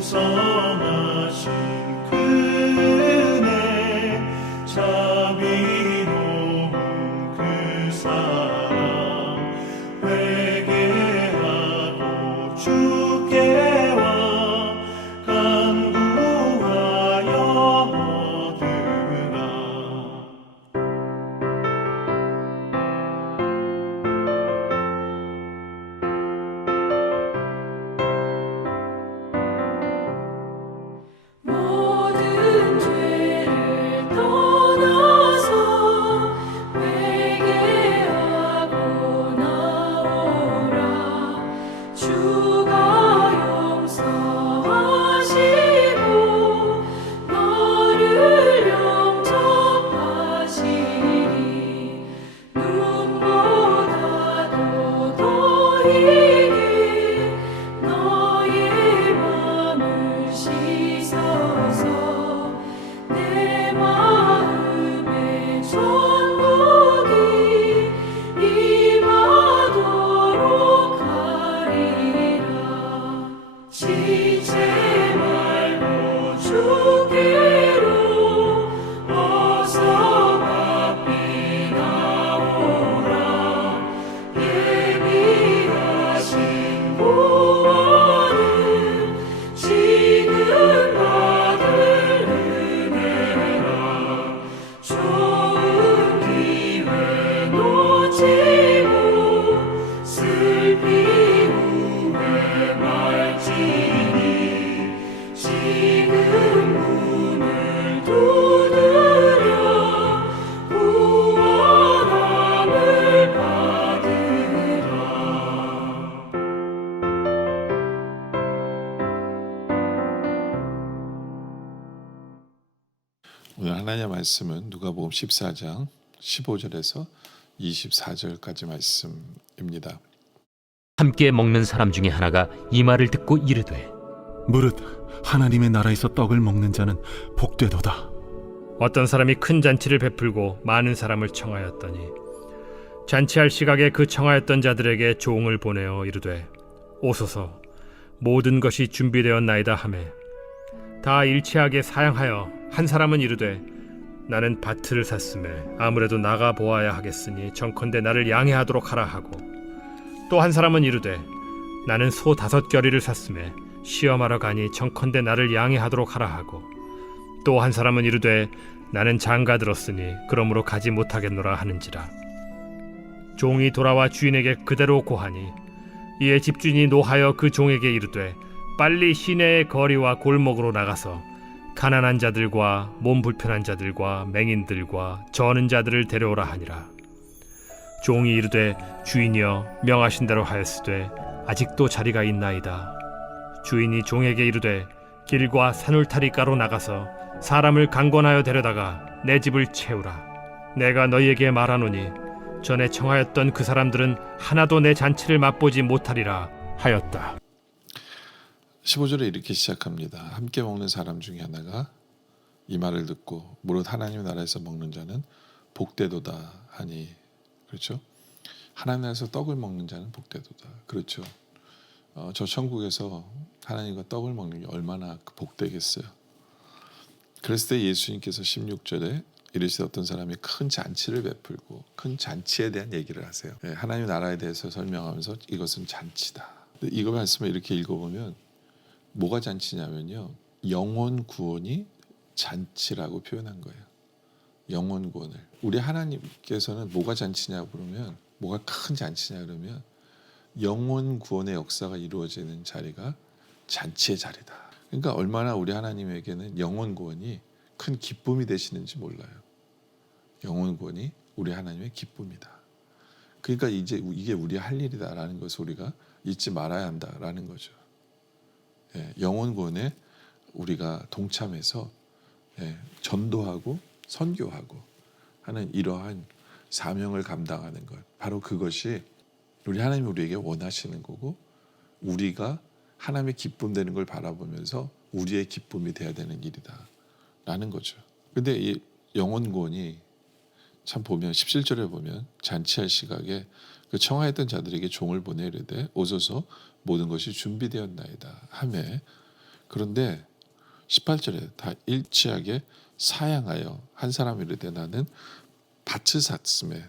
풍성하신 그네 자비로운 그 사랑 회개하고 주께 와 간구하여 얻으라. 모든 죄를 떠나서 회개하고 나오라. 주가 용서하시고 너를 영접하시리. 눈보다도 더 희게 너의 맘을 씻어서 내 마음에 천국이 임하도록 하리라. 지체 말고 주께로 어서 바삐 나오라. 예비하신 구원은 지금 받을 은혜라. 좋은 기회 놓치고 슬피 후회 말지니 지금 문을 두드려 구원함을 받으라. 오늘 하나님의 말씀은 누가복음 14장 15절에서 24절까지 말씀입니다. 함께 먹는 사람 중에 하나가 이 말을 듣고 이르되 무릇 하나님의 나라에서 떡을 먹는 자는 복되도다. 어떤 사람이 큰 잔치를 베풀고 많은 사람을 청하였더니 잔치할 시각에 그 청하였던 자들에게 종을 보내어 이르되 오소서 모든 것이 준비되었나이다 하매 다 일치하게 사양하여 한 사람은 이르되 나는 밭을 샀음에 아무래도 나가 보아야 하겠으니 정컨대 나를 양해하도록 하라 하고 또 한 사람은 이르되 나는 소 5겨리를 샀음에 시험하러 가니 정컨대 나를 양해하도록 하라 하고 또 한 사람은 이르되 나는 장가 들었으니 그러므로 가지 못하겠노라 하는지라. 종이 돌아와 주인에게 그대로 고하니 이에 집주인이 노하여 그 종에게 이르되 빨리 시내의 거리와 골목으로 나가서 가난한 자들과 몸 불편한 자들과 맹인들과 저는 자들을 데려오라 하니라. 종이 이르되 주인이여 명하신 대로 하였으되 아직도 자리가 있나이다. 주인이 종에게 이르되 길과 산울타리가로 나가서 사람을 강권하여 데려다가 내 집을 채우라. 내가 너희에게 말하노니 전에 청하였던 그 사람들은 하나도 내 잔치를 맛보지 못하리라 하였다. 15절에 이렇게 시작합니다. 함께 먹는 사람 중에 하나가 이 말을 듣고 무릇 하나님 나라에서 먹는 자는 복되도다 하니, 그렇죠? 하나님 나라에서 떡을 먹는 자는 복되도다. 그렇죠. 저 천국에서 하나님과 떡을 먹는 게 얼마나 복되겠어요. 그랬을 때 예수님께서 16절에 이르시되 어떤 사람이 큰 잔치를 베풀고 큰 잔치에 대한 얘기를 하세요. 하나님 나라에 대해서 설명하면서 이것은 잔치다. 이거 말씀을 이렇게 읽어보면 뭐가 잔치냐면요, 영혼 구원이 잔치라고 표현한 거예요. 영혼 구원을. 우리 하나님께서는 뭐가 잔치냐 그러면, 뭐가 큰 잔치냐 그러면 영혼 구원의 역사가 이루어지는 자리가 잔치의 자리다. 그러니까 얼마나 우리 하나님에게는 영혼 구원이 큰 기쁨이 되시는지 몰라요. 영혼 구원이 우리 하나님의 기쁨이다. 그러니까 이제 이게 우리 할 일이다라는 것을 우리가 잊지 말아야 한다라는 거죠. 영혼 구원에 우리가 동참해서 전도하고 선교하고 하는 이러한 사명을 감당하는 것, 바로 그것이 우리 하나님이 우리에게 원하시는 거고, 우리가 하나님의 기쁨 되는 걸 바라보면서 우리의 기쁨이 돼야 되는 일이다 라는 거죠. 근데 이 영혼 구원이 참 보면 17절에 보면 잔치할 시각에 그 청하였던 자들에게 종을 보내 이르되 오소서 모든 것이 준비되었나이다 하매 그런데 18절에 다 일치하게 사양하여 한 사람이 이르되 나는 밭을 샀음에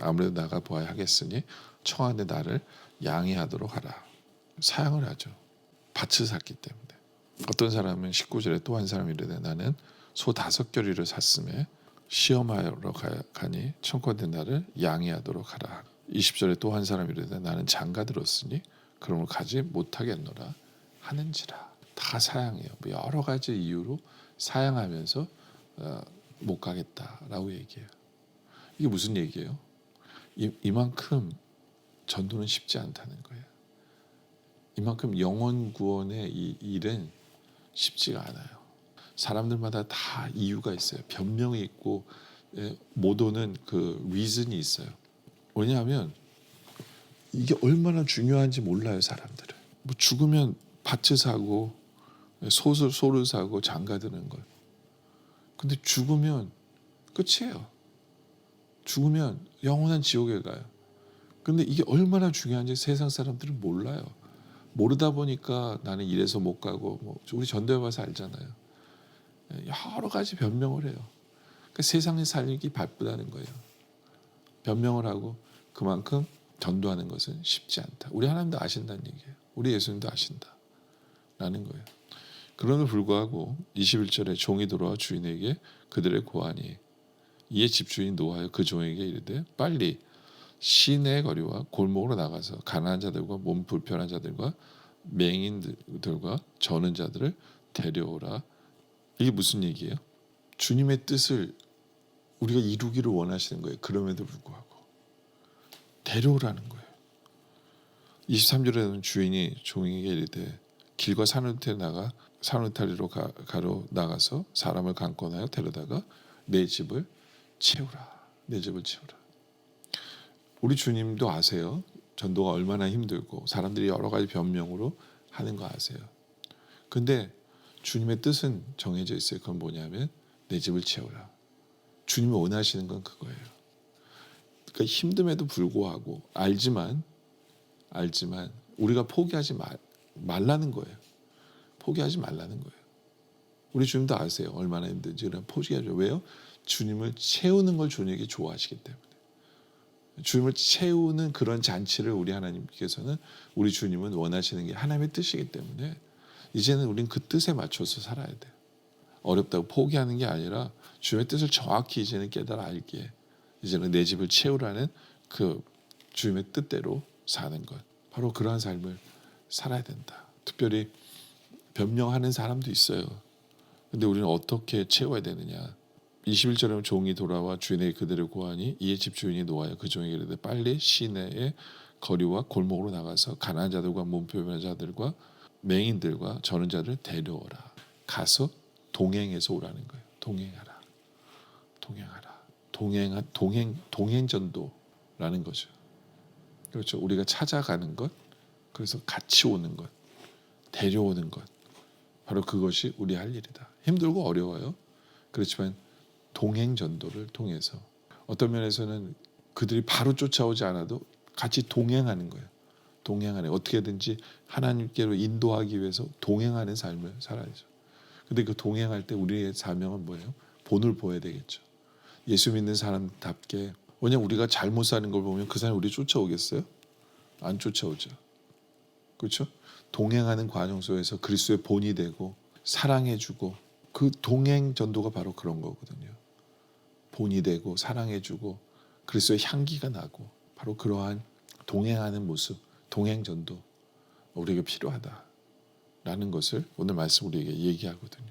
아무래도 나가 보아야 하겠으니 청하되 나를 양해하도록 하라. 사양을 하죠. 밭을 샀기 때문에. 어떤 사람은 19절에 또 한 사람이 이르되 나는 소 5겨리를 샀음에 시험하러 가니 청컨대 나를 양해하도록 하라. 20절에 또 한 사람이 이르되 나는 장가 들었으니 그러므로 가지 못하겠노라 하는지라. 다 사양해요. 여러 가지 이유로 사양하면서 못 가겠다라고 얘기해요. 이게 무슨 얘기예요? 이만큼 전도는 쉽지 않다는 거예요. 이만큼 영혼 구원의 이 일은 쉽지가 않아요. 사람들마다 다 이유가 있어요. 변명이 있고 못 오는 그 리즌이 있어요. 왜냐하면 이게 얼마나 중요한지 몰라요, 사람들은. 뭐 죽으면 밭을 사고 소를 사고 장가 드는 걸. 근데 죽으면 끝이에요. 죽으면 영원한 지옥에 가요. 근데 이게 얼마나 중요한지 세상 사람들은 몰라요. 모르다 보니까 나는 이래서 못 가고, 뭐 우리 전도해 봐서 알잖아요. 여러 가지 변명을 해요. 그러니까 세상에 살기 바쁘다는 거예요. 변명을 하고 그만큼 전도하는 것은 쉽지 않다. 우리 하나님도 아신다는 얘기예요. 우리 예수님도 아신다라는 거예요. 그럼에도 불구하고 21절에 종이 돌아와 주인에게 그들의 고하니 이에 집주인이 노하여 그 종에게 이르되 빨리 시내 거리와 골목으로 나가서 가난한 자들과 몸 불편한 자들과 맹인들과 저는 자들을 데려오라. 이게 무슨 얘기예요? 주님의 뜻을 우리가 이루기를 원하시는 거예요. 그럼에도 불구하고 데려오라는 거예요. 23절에는 주인이 종에게 이르되 길과 산울타리 나가 산울타리로 가로 나가서 사람을 강권하여 데려다가 내 집을 채우라. 내 집을 채우라. 우리 주님도 아세요. 전도가 얼마나 힘들고 사람들이 여러 가지 변명으로 하는 거 아세요. 근데 주님의 뜻은 정해져 있어요. 그건 뭐냐면 내 집을 채우라. 주님이 원하시는 건 그거예요. 그러니까 힘듦에도 불구하고 알지만 우리가 포기하지 말라는 거예요. 포기하지 말라는 거예요. 우리 주님도 아세요. 얼마나 힘든지. 그냥 포기하죠. 왜요? 주님을 채우는 걸 주님에게 좋아하시기 때문에. 주님을 채우는 그런 잔치를 우리 하나님께서는 우리 주님은 원하시는 게 하나님의 뜻이기 때문에 이제는 우린 그 뜻에 맞춰서 살아야 돼요. 어렵다고 포기하는 게 아니라 주님의 뜻을 정확히 이제는 깨달아 알기에 이제는 내 집을 채우라는 그 주님의 뜻대로 사는 것. 바로 그러한 삶을 살아야 된다. 특별히 변명하는 사람도 있어요. 근데 우리는 어떻게 채워야 되느냐. 21절에 종이 돌아와 주인에게 그들을 고하니 이에 집주인이 노하여 그 종에게 이르되 빨리 시내의 거리와 골목으로 나가서 가난한 자들과 몸 불편한 자들과 맹인들과 저는 자들을 데려오라. 가서 동행해서 오라는 거예요. 동행하라. 동행 전도라는 거죠. 그렇죠. 우리가 찾아가는 것, 그래서 같이 오는 것, 데려오는 것, 바로 그것이 우리 할 일이다. 힘들고 어려워요. 그렇지만 동행 전도를 통해서 어떤 면에서는 그들이 바로 쫓아오지 않아도 같이 동행하는 거예요. 동행하는 어떻게든지 하나님께로 인도하기 위해서 동행하는 삶을 살아야죠. 근데 그 동행할 때 우리의 사명은 뭐예요? 본을 보여야 되겠죠. 예수 믿는 사람답게. 왜냐면 우리가 잘못 사는 걸 보면 그 사람이 우리 쫓아오겠어요? 안 쫓아오죠. 그렇죠? 동행하는 과정 속에서 그리스도의 본이 되고 사랑해주고 그 동행 전도가 바로 그런 거거든요. 본이 되고 사랑해주고 그리스도의 향기가 나고 바로 그러한 동행하는 모습, 동행 전도 우리에게 필요하다라는 것을 오늘 말씀 우리에게 얘기하거든요.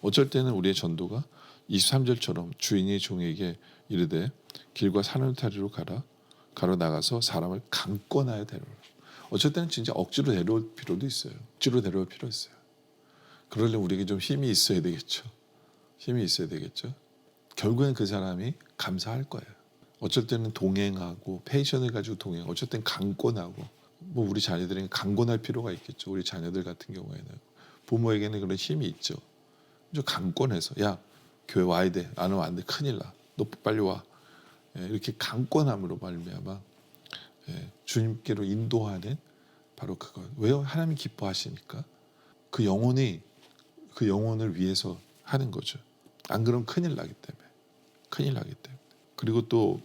어쩔 때는 우리의 전도가 23절처럼 주인이 종에게 이르되 길과 산울타리로 가로 나가서 사람을 강권하여 데려오라. 어쩔 때는 진짜 억지로 데려올 필요도 있어요. 억지로 데려올 필요 있어요. 그러려면 우리에게 좀 힘이 있어야 되겠죠. 힘이 있어야 되겠죠. 결국엔 그 사람이 감사할 거예요. 어쩔 때는 동행하고 패션을 가지고 동행, 어쩔 때는 강권하고 뭐 우리 자녀들에게 강권할 필요가 있겠죠. 우리 자녀들 같은 경우에는 부모에게는 그런 힘이 있죠. 좀 강권해서 야 교회 와야 돼. 안 오면 안 돼. 큰일 나. 너 빨리 와. 이렇게 강권함으로 말미암아 주님께로 인도하는 바로 그것. 왜요? 하나님이 기뻐하시니까 그 영혼이 그 영혼을 위해서 하는 거죠. 안 그러면 큰일 나기 때문에. 그리고 또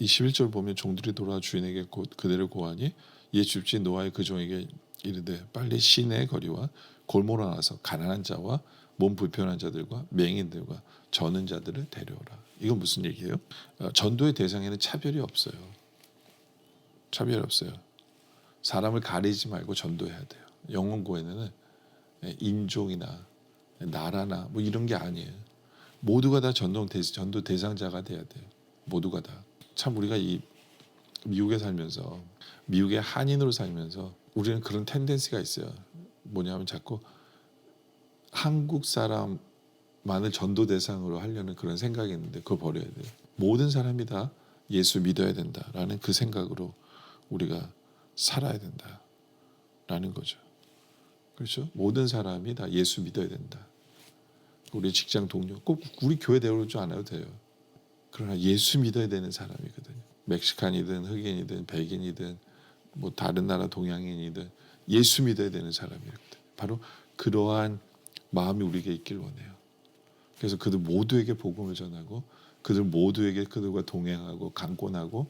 21절 보면 종들이 돌아와 주인에게 그대를 고하니 이에 주입진 노아의 그 종에게 이르되 빨리 시내 거리와 골목으로 나와서 가난한 자와 몸 불편한 자들과 맹인들과 저는 자들을 데려오라. 이건 무슨 얘기예요? 전도의 대상에는 차별이 없어요. 사람을 가리지 말고 전도해야 돼요. 영혼 구원에는 인종이나 나라나 뭐 이런 게 아니에요. 모두가 다 전도 대상자가 돼야 돼요. 모두가 다. 참 우리가 이 미국에 살면서 미국의 한인으로 살면서 우리는 그런 텐den시가 있어요. 뭐냐면 자꾸 한국 사람만을 전도 대상으로 하려는 그런 생각이 있는데 그걸 버려야 돼요. 모든 사람이 다 예수 믿어야 된다라는 그 생각으로 우리가 살아야 된다라는 거죠. 그렇죠? 모든 사람이 다 예수 믿어야 된다. 우리 직장 동료, 꼭 우리 교회 데려오지 않아도 돼요. 그러나 예수 믿어야 되는 사람이거든요. 멕시칸이든 흑인이든 백인이든 뭐 다른 나라 동양인이든 예수 믿어야 되는 사람이거든요. 바로 그러한 마음이 우리에게 있길 원해요. 그래서 그들 모두에게 복음을 전하고 그들 모두에게 그들과 동행하고 강권하고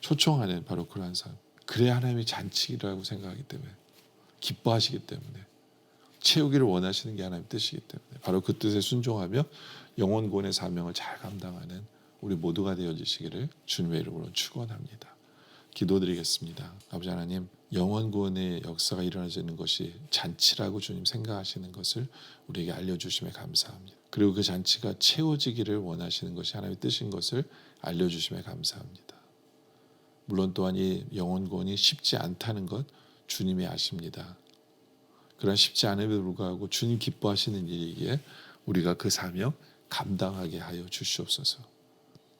초청하는 바로 그러한 삶. 그래야 하나님이 잔치라고 생각하기 때문에 기뻐하시기 때문에 채우기를 원하시는 게 하나님 뜻이기 때문에 바로 그 뜻에 순종하며 영혼 구원의 사명을 잘 감당하는 우리 모두가 되어주시기를 주님의 이름으로 축원합니다. 기도드리겠습니다. 아버지 하나님, 영혼 구원의 역사가 일어나지는 것이 잔치라고 주님 생각하시는 것을 우리에게 알려주심에 감사합니다. 그리고 그 잔치가 채워지기를 원하시는 것이 하나님의 뜻인 것을 알려주심에 감사합니다. 물론 또한 이 영혼 구원이 쉽지 않다는 것 주님이 아십니다. 그러나 쉽지 않음에도 불구하고 주님 기뻐하시는 일이기에 우리가 그 사명 감당하게 하여 주시옵소서.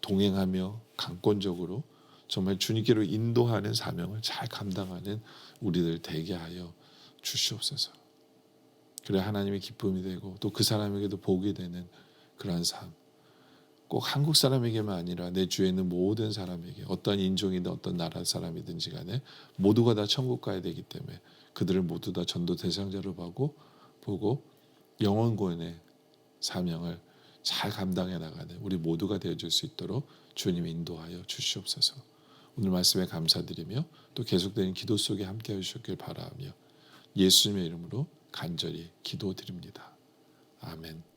동행하며 강권적으로 정말 주님께로 인도하는 사명을 잘 감당하는 우리들 되게 하여 주시옵소서. 그래 하나님의 기쁨이 되고 또 그 사람에게도 복이 되는 그러한 삶. 꼭 한국 사람에게만 아니라 내 주위에 있는 모든 사람에게 어떤 인종이든 어떤 나라 사람이든지 간에 모두가 다 천국 가야 되기 때문에 그들을 모두 다 전도 대상자로 보고 영혼 구원의 사명을 잘 감당해 나가는 우리 모두가 되어줄 수 있도록 주님이 인도하여 주시옵소서. 오늘 말씀에 감사드리며 또 계속되는 기도 속에 함께 해주셨길 바라며 예수님의 이름으로 간절히 기도드립니다. 아멘.